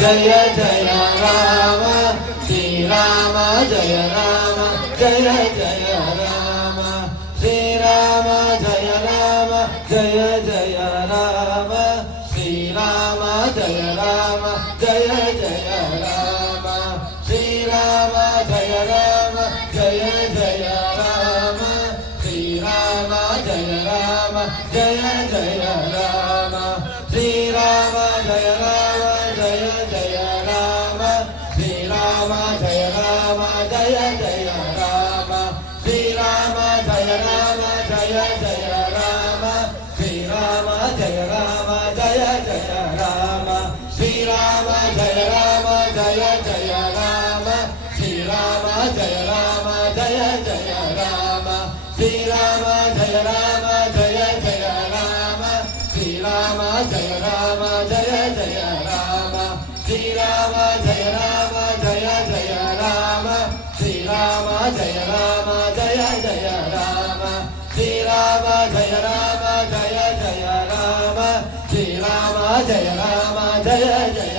జయ జయ రామ శ్రీరామ జయ రామ జయ జయ రామ శ్రీరామ జయ రామ జయ జయ రామ శ్రీరామ జయ రామ జయ జయ రామ శ్రీరామ జయ రామ జయ జయ రామ శ్రీరామ జయ రామ జయ జయ రామ శ్రీరామ జయ రామ జయ జయ రామ శ్రీరామ జయ రామ జయ జయ రామ శ్రీరామ జయ రామ జయ జయ రామ శ్రీరామ జయ రామ జయ జయ రామ శ్రీరామ జయ రామ జయ జయ రామ శ్రీరామ జయ రామ జయ జయ రామ శ్రీరామ జయ రామ జయ జయ రామ శ్రీరామ జయ రామ జయ జయ రామ శ్రీరామ జయ రామ జయ జయ రామ శ్రీరామ జయ రామ జయ జయ రామ శ్రీరామ జయ రామ జయ జయ రామ శ్రీరామ జయ రామ జయ జయ